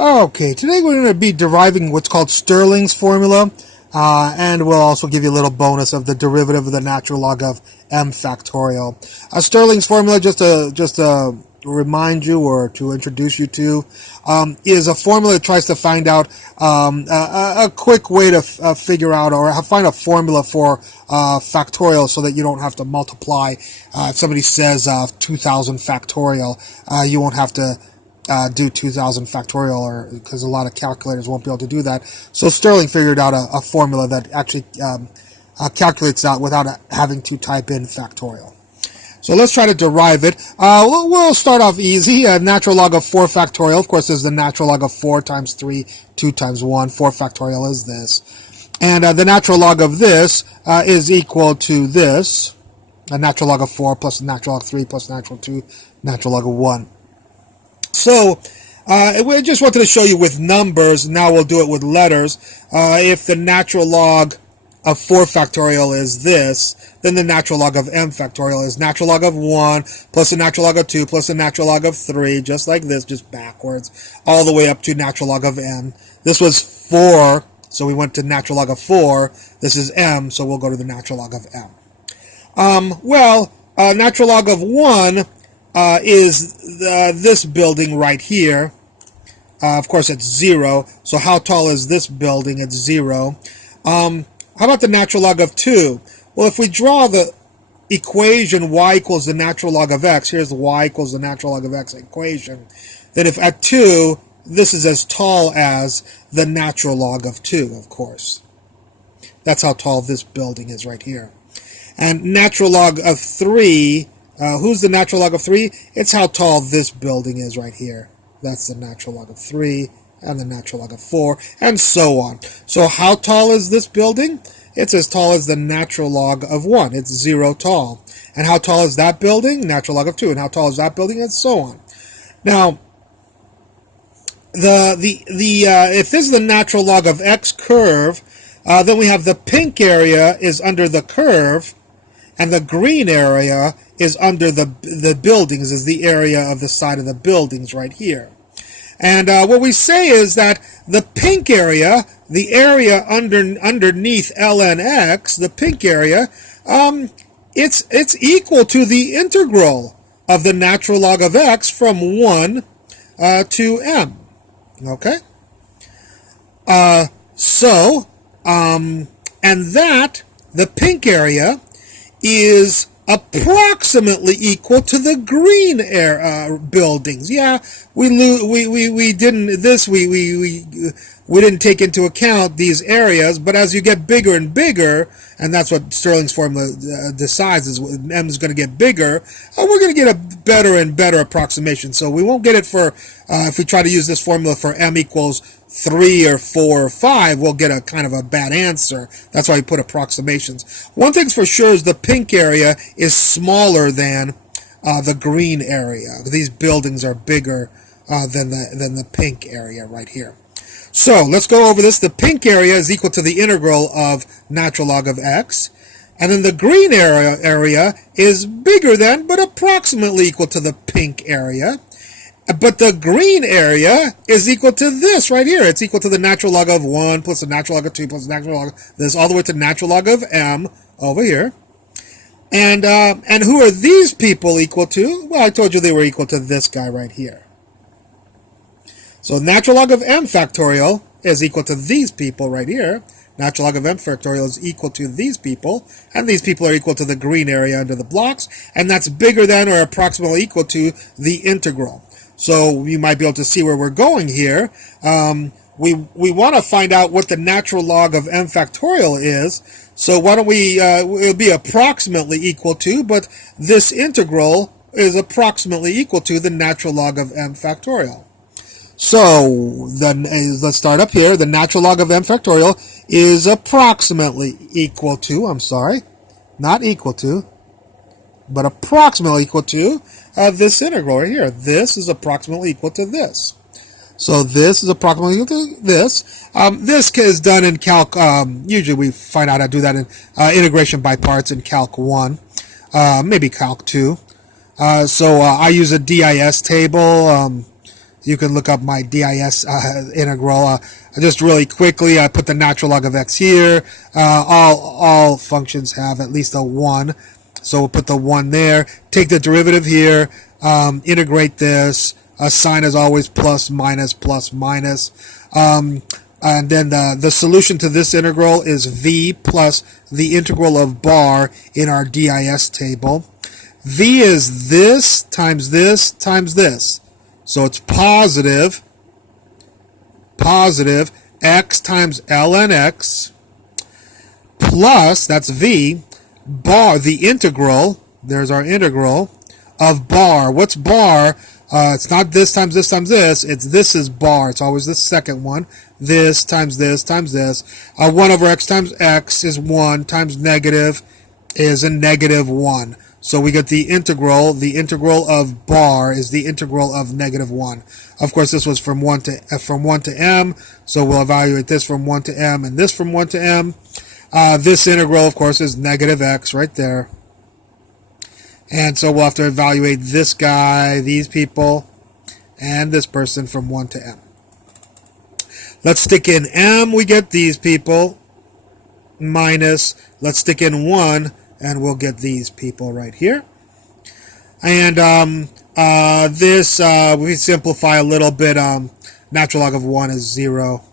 Okay, today we're going to be deriving what's called Stirling's formula, and we'll also give you a little bonus of the derivative of the natural log of m factorial. Stirling's formula, just to remind you or to introduce you to, is a formula that tries to find out a quick way to figure out or find a formula for factorial so that you don't have to multiply. If somebody says 2000 factorial, you won't have to do 2000 factorial, or because a lot of calculators won't be able to do that. So Stirling figured out a formula that actually calculates that without having to type in factorial. So let's try to derive it. We'll start off easy. Natural log of 4 factorial, of course, is the natural log of 4 times 3, 2 times 1. 4 factorial is this. And the natural log of this is equal to this. A natural log of 4 plus the natural log of 3 plus the natural 2, natural log of 1. So we just wanted to show you with numbers. Now we'll do it with letters. If the natural log of 4 factorial is this, then the natural log of m factorial is natural log of 1 plus the natural log of 2 plus the natural log of 3, just like this, just backwards, all the way up to natural log of m. This was 4, so we went to natural log of 4. This is m, so we'll go to the natural log of m. Natural log of 1 is this building right here. Of course, it's 0. So how tall is this building? It's 0. How about the natural log of 2? Well, if we draw the equation y equals the natural log of x, here's the y equals the natural log of x equation, then if at 2, this is as tall as the natural log of 2, of course. That's how tall this building is right here. And natural log of 3, who's the natural log of 3? It's how tall this building is right here. That's the natural log of 3 and the natural log of 4, and so on. So how tall is this building? It's as tall as the natural log of 1. It's 0 tall. And how tall is that building? Natural log of 2. And how tall is that building? And so on. Now, if this is the natural log of x curve, then we have the pink area is under the curve, and the green area is under the buildings, is the area of the side of the buildings right here. And what we say is that the pink area, the area underneath ln x, the pink area, it's equal to the integral of the natural log of x from 1 to m. Okay? And that, the pink area, is approximately equal to the green buildings. Yeah, we didn't take into account these areas, but as you get bigger and bigger, and that's what Stirling's formula decides, is m is going to get bigger, we're going to get a better and better approximation. So we won't get it for, if we try to use this formula for m equals 3 or 4 or 5, we'll get a kind of a bad answer. That's why we put approximations. One thing's for sure is the pink area is smaller than the green area. These buildings are bigger than the pink area right here. So let's go over this. The pink area is equal to the integral of natural log of x. And then the green area is bigger than, but approximately equal to the pink area. But the green area is equal to this right here. It's equal to the natural log of 1 plus the natural log of 2 plus the natural log of this, all the way to natural log of m over here. And who are these people equal to? Well, I told you they were equal to this guy right here. So natural log of m factorial is equal to these people right here. Natural log of m factorial is equal to these people, and these people are equal to the green area under the blocks, and that's bigger than or approximately equal to the integral. So you might be able to see where we're going here. We want to find out what the natural log of m factorial is. So why don't we, it'll be approximately equal to, but this integral is approximately equal to the natural log of m factorial. So then let's start up here. The natural log of m factorial is approximately equal to, not equal to, but approximately equal to this integral right here. This is approximately equal to this. So this is approximately equal to this. This is done in Calc. Usually we find out how to do that in integration by parts in Calc 1, maybe Calc 2. So I use a DIS table. you can look up my DIS integral. Just really quickly, I put the natural log of x here. All functions have at least a 1. So we'll put the 1 there. Take the derivative here. Integrate this. Sign is always plus, minus, plus, minus. And then the solution to this integral is v plus the integral of bar in our DIS table. V is this times this times this. So it's positive x times ln x plus, that's v, bar, the integral, there's our integral, of bar. What's bar? It's not this times this times this. It's this is bar. It's always the second one. This times this times this. 1 over x times x is 1 times negative is a negative 1. So we get the integral. The integral of bar is the integral of negative 1. Of course, this was from 1 to m. So we'll evaluate this from 1 to m and this from 1 to m. This integral, of course, is negative x right there. And so we'll have to evaluate this guy, these people, and this person from 1 to m. Let's stick in m, we get these people, minus, let's stick in 1, and we'll get these people right here. And this, we simplify a little bit, natural log of 1 is 0.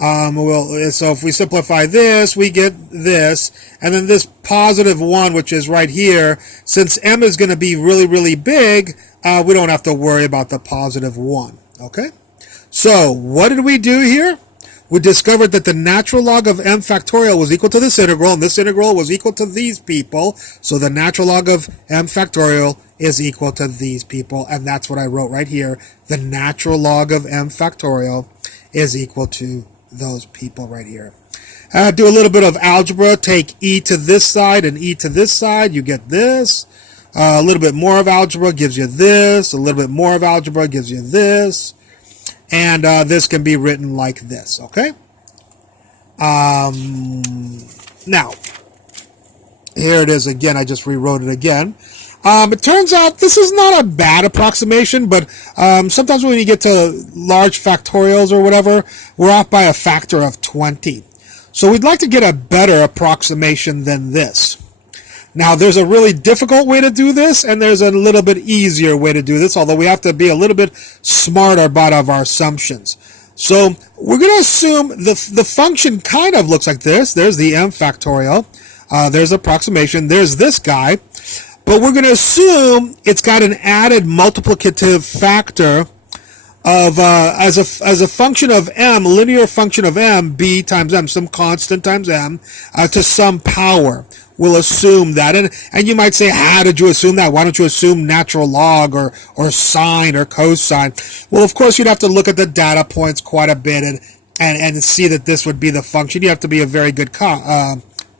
So if we simplify this, we get this, and then this positive 1, which is right here, since m is going to be really, really big, we don't have to worry about the positive 1, okay? So what did we do here? We discovered that the natural log of m factorial was equal to this integral, and this integral was equal to these people, so the natural log of m factorial is equal to these people, and that's what I wrote right here. The natural log of m factorial is equal to those people right here. Do a little bit of algebra. Take e to this side and e to this side. You get this. A little bit more of algebra gives you this. A little bit more of algebra gives you this. And this can be written like this, okay? Now, here it is again. I just rewrote it again. It turns out this is not a bad approximation, but sometimes when you get to large factorials or whatever, we're off by a factor of 20. So we'd like to get a better approximation than this. Now, there's a really difficult way to do this, and there's a little bit easier way to do this, although we have to be a little bit smarter about our assumptions. So we're going to assume the function kind of looks like this. There's the m factorial. There's approximation. There's this guy. But we're going to assume it's got an added multiplicative factor of as a function of m, linear function of m, b times m, some constant times m, to some power. We'll assume that. And you might say, how did you assume that? Why don't you assume natural log or sine or cosine? Well, of course, you'd have to look at the data points quite a bit and see that this would be the function. You have to be a very good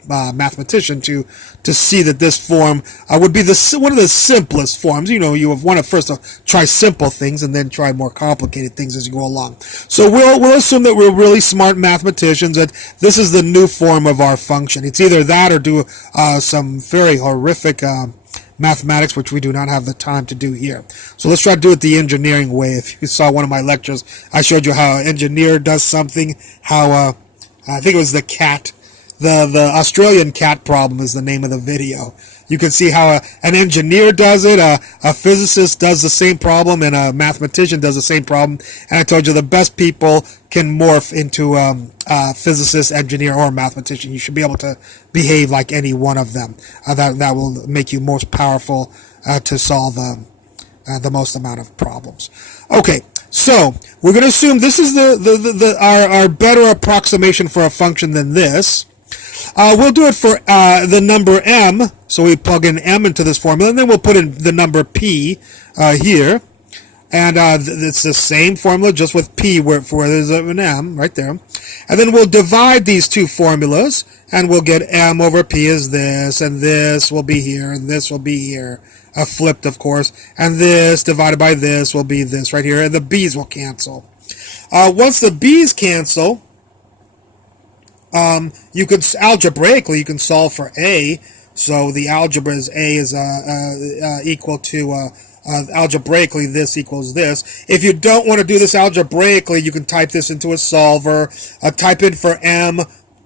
mathematician to see that this form would be one of the simplest forms. You know, you want to first try simple things and then try more complicated things as you go along. So we'll assume that we're really smart mathematicians, that this is the new form of our function. It's either that or do some very horrific mathematics, which we do not have the time to do here. So let's try to do it the engineering way. If you saw one of my lectures, I showed you how an engineer does something, how I think it was the cat. The Australian cat problem is the name of the video. You can see how an engineer does it, a physicist does the same problem, and a mathematician does the same problem. And I told you the best people can morph into a physicist, engineer, or mathematician. You should be able to behave like any one of them. That will make you most powerful to solve the most amount of problems. Okay, so we're going to assume this is our better approximation for a function than this. We'll do it for the number m, so we plug in m into this formula, and then we'll put in the number p here, and it's the same formula, just with p where there's an m right there, and then we'll divide these two formulas, and we'll get m over p is this, and this will be here, and this will be here, flipped of course, and this divided by this will be this right here, and the b's will cancel. Once the b's cancel, you could algebraically you can solve for a. So the algebra is a is equal to algebraically this equals this. If you don't want to do this algebraically, you can type this into a solver. Type in for m.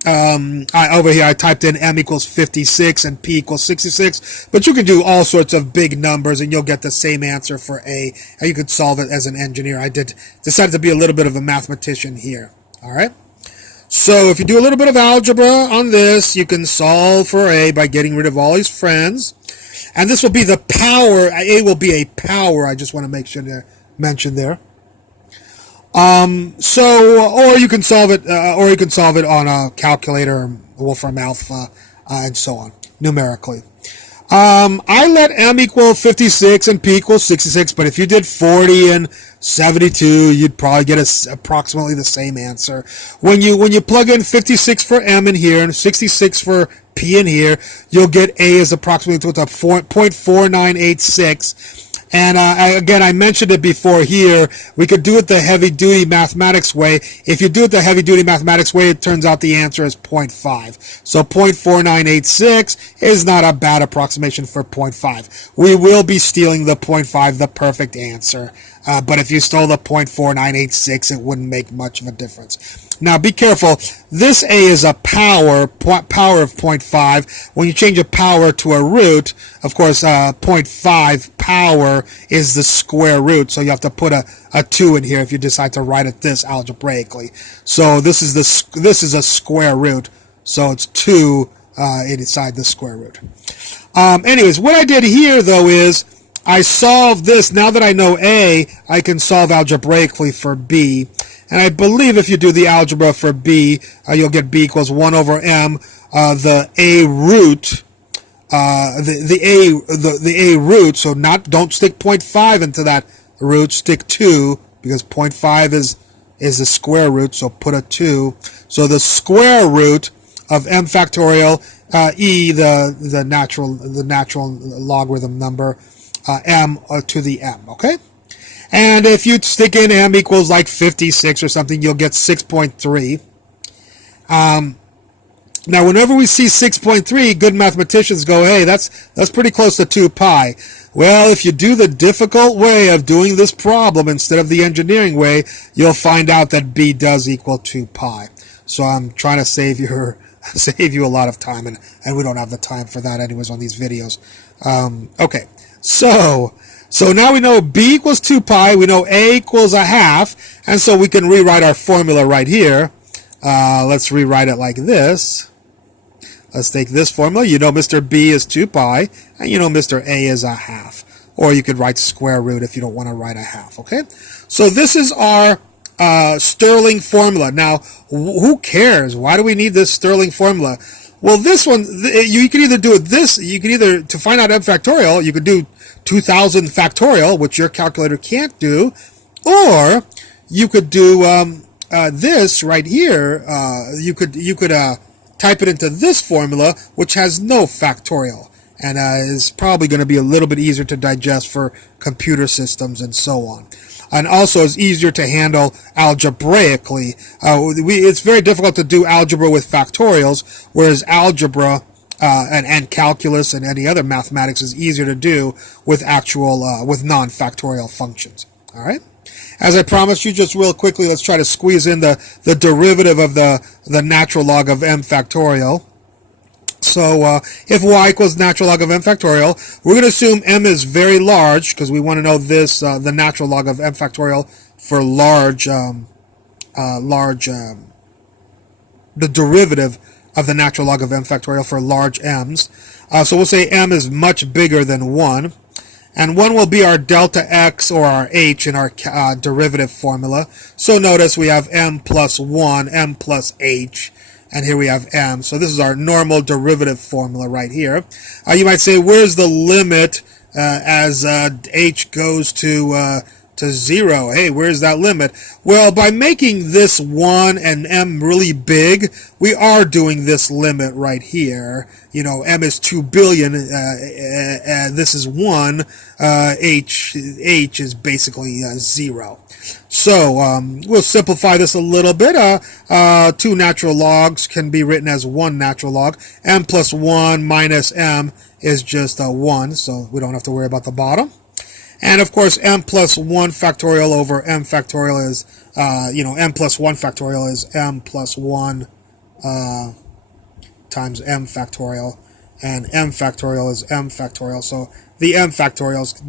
Over here I typed in m equals 56 and p equals 66, but you can do all sorts of big numbers and you'll get the same answer for a, and you could solve it as an engineer. I decided to be a little bit of a mathematician here. All right. So if you do a little bit of algebra on this, you can solve for a by getting rid of all his friends. And this will be the power. A will be a power. I just want to make sure to mention there. Or you can solve it, on a calculator, Wolfram Alpha, and so on, numerically. I let m equal 56 and p equals 66, but if you did 40 and 72, you'd probably get approximately the same answer. When you plug in 56 for m in here and 66 for p in here, you'll get a is approximately to 0.4986. And again, I mentioned it before here. We could do it the heavy-duty mathematics way. If you do it the heavy-duty mathematics way, it turns out the answer is 0.5. So 0.4986 is not a bad approximation for 0.5. We will be stealing the 0.5, the perfect answer. But if you stole the 0.4986, it wouldn't make much of a difference. Now, be careful. This a is a power of 0.5. When you change a power to a root, of course, 0.5 power is the square root. So you have to put a 2 in here if you decide to write it this algebraically. So this is a square root. So it's 2 inside the square root. Anyways, what I did here, though, is I solved this. Now that I know a, I can solve algebraically for b. And I believe if you do the algebra for b, you'll get b equals 1 over m. The a root, the a root. So don't stick 0.5 into that root. Stick 2 because 0.5 is the square root. So put a 2. So the square root of m factorial the natural logarithm number m to the m. Okay. And if you stick in m equals like 56 or something, you'll get 6.3. Now, whenever we see 6.3, good mathematicians go, hey, that's pretty close to 2 pi. Well, if you do the difficult way of doing this problem instead of the engineering way, you'll find out that b does equal 2 pi. So I'm trying to save you a lot of time, and we don't have the time for that anyways on these videos. Okay, so now we know b equals 2 pi, we know a equals a half, and so we can rewrite our formula right here. Let's rewrite it like this. Let's take this formula. You know Mr. B is 2 pi, and you know Mr. A is a half. Or you could write square root if you don't want to write a half, okay? So this is our Stirling formula. Now, who cares? Why do we need this Stirling formula? Well, this one, you can either do it to find out m factorial, you could do 2000 factorial, which your calculator can't do, or you could do this right here. You could type it into this formula, which has no factorial, and is probably going to be a little bit easier to digest for computer systems and so on. And also is easier to handle algebraically. It's very difficult to do algebra with factorials, whereas algebra and calculus and any other mathematics is easier to do with with non-factorial functions. All right. As I promised you, just real quickly, let's try to squeeze in the derivative of the natural log of m factorial. So if y equals natural log of m factorial, we're going to assume m is very large because we want to know this, the natural log of m factorial for the derivative of the natural log of m factorial for large m's. So we'll say m is much bigger than 1. And 1 will be our delta x or our h in our derivative formula. So notice we have m plus 1, m plus h, and here we have m. So this is our normal derivative formula right here. You might say, where's the limit as h goes to 0? Hey, where's that limit? Well, by making this 1 and m really big, we are doing this limit right here. You know, m is 2 billion, this is 1, h is basically 0. So we'll simplify this a little bit. 2 natural logs can be written as 1 natural log. M plus 1 minus m is just 1, so we don't have to worry about the bottom. And of course, m plus 1 factorial over m factorial is, m plus 1 factorial is m plus 1 times m factorial. And m factorial is m factorial. So the m factorials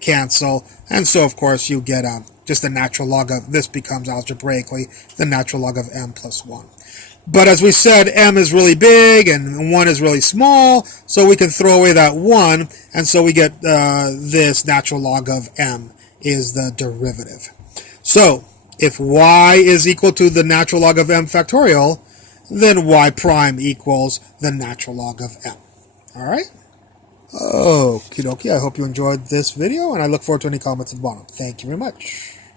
cancel. And so, of course, you get just the natural log of, this becomes algebraically the natural log of m plus 1. But as we said, m is really big and 1 is really small, so we can throw away that 1, and so we get this natural log of m is the derivative. So if y is equal to the natural log of m factorial, then y prime equals the natural log of m. All right? Okie dokie, I hope you enjoyed this video, and I look forward to any comments at the bottom. Thank you very much.